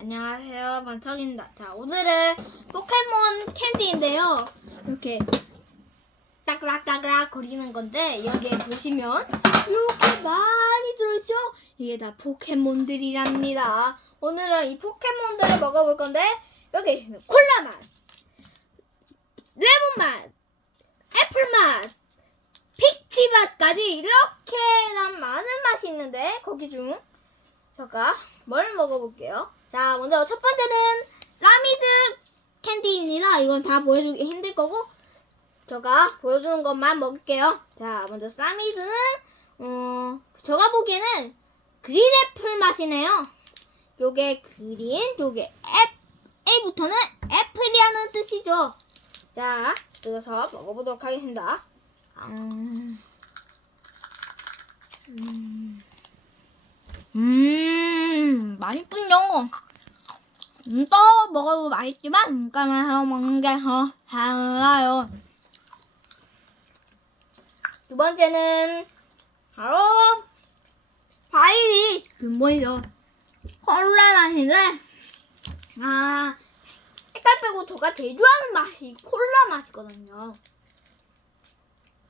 안녕하세요, 반석입니다. 자, 오늘은 포켓몬 캔디인데요. 이렇게 딱락딱락 거리는 건데 여기에 보시면 이렇게 많이 들어있죠? 이게 다 포켓몬들이랍니다. 오늘은 이 포켓몬들을 먹어볼 건데 여기 있는 콜라 맛, 레몬 맛, 애플 맛, 피치 맛까지 이렇게 난 많은 맛이 있는데 거기 중 제가 뭘 먹어볼게요. 자, 먼저 첫 번째는 사미즈 캔디입니다. 이건 다 보여주기 힘들 거고 제가 보여주는 것만 먹을게요. 자, 먼저 사미즈는 어, 제가 보기에는 그린 애플 맛이네요. 요게 그린, 요게 애, A부터는 애플이라는 뜻이죠. 자, 뜯어서 먹어보도록 하겠습니다. 음, 음. 음, 또 먹어도 맛있지만, 잠깐만 하고 먹는 게 더 달아요. 두 번째는, 바로, 과일이 근본이죠. 콜라 맛인데, 아, 색깔 빼고 제가 제일 좋아하는 맛이 콜라 맛이거든요.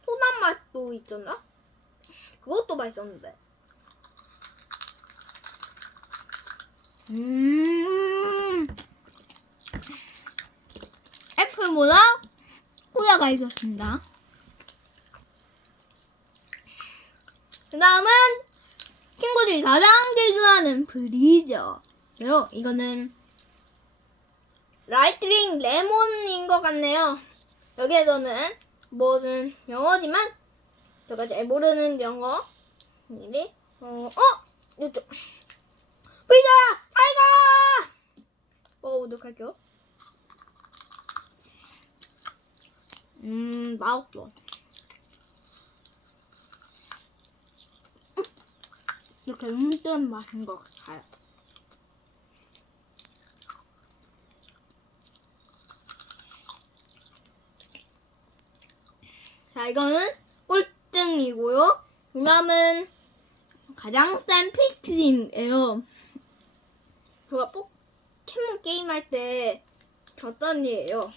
소난 맛도 있었나? 그것도 맛있었는데. 음. 애플보다 콜라가 있었습니다. 그 다음은 친구들이 가장 제일 좋아하는 브리저요. 이거는 라이트링 레몬인 것 같네요. 여기에서는 뭐든 영어지만 제가 잘 모르는 영어. 이 어, 어, 이쪽. 브리저야, 잘 가! 먹어보도록 할게요. 음, 맛없어. 음, 이렇게 음뜬 맛인 것 같아요. 자, 이거는 꼴등이고요. 그 다음은 가장 싼 픽스인데요. 제가 포켓몬 게임 할때 일이에요.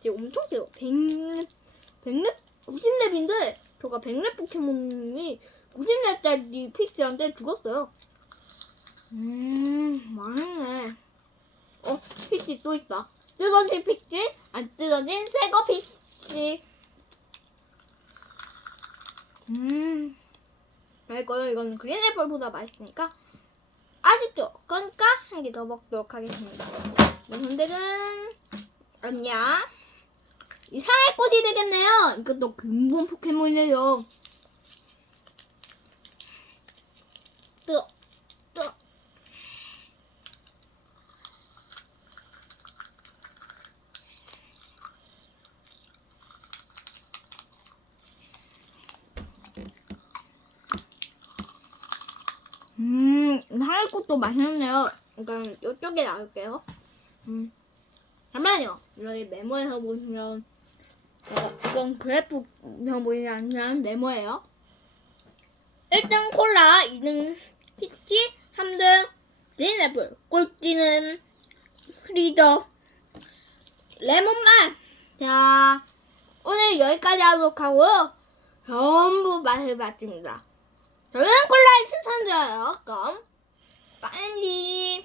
지금 엄청 세요. 100렙, 100렙? 90렙인데, 제가 100렙 포켓몬이 90렙짜리 픽스한테 죽었어요. 음, 맛있네. 어, 픽스 또 있다. 뜯어진 픽스, 안 뜯어진 새거 픽스. 음, 이거요. 이건 그린 애플보다 맛있으니까. 그러니까 한 개 더 먹도록 하겠습니다. 이 선택은 아니야. 이상의 꽃이 되겠네요. 이것도 근본 포켓몬이에요. 뜨, 뜨. 음, 하늘 꽃도 맛있네요. 그러니까 이쪽에 나올게요. 음, 잠깐만요. 여기 메모에서 보시면 어, 이건 그래프형 보이지 않지만 메모예요. 1등 콜라, 2등 피치, 3등 그린애플, 꼴찌는 프리저, 레몬맛. 자, 오늘 여기까지 하도록 하고요. 전부 맛을 봤습니다. 저는 콜라를 추천드려요. 그럼 班里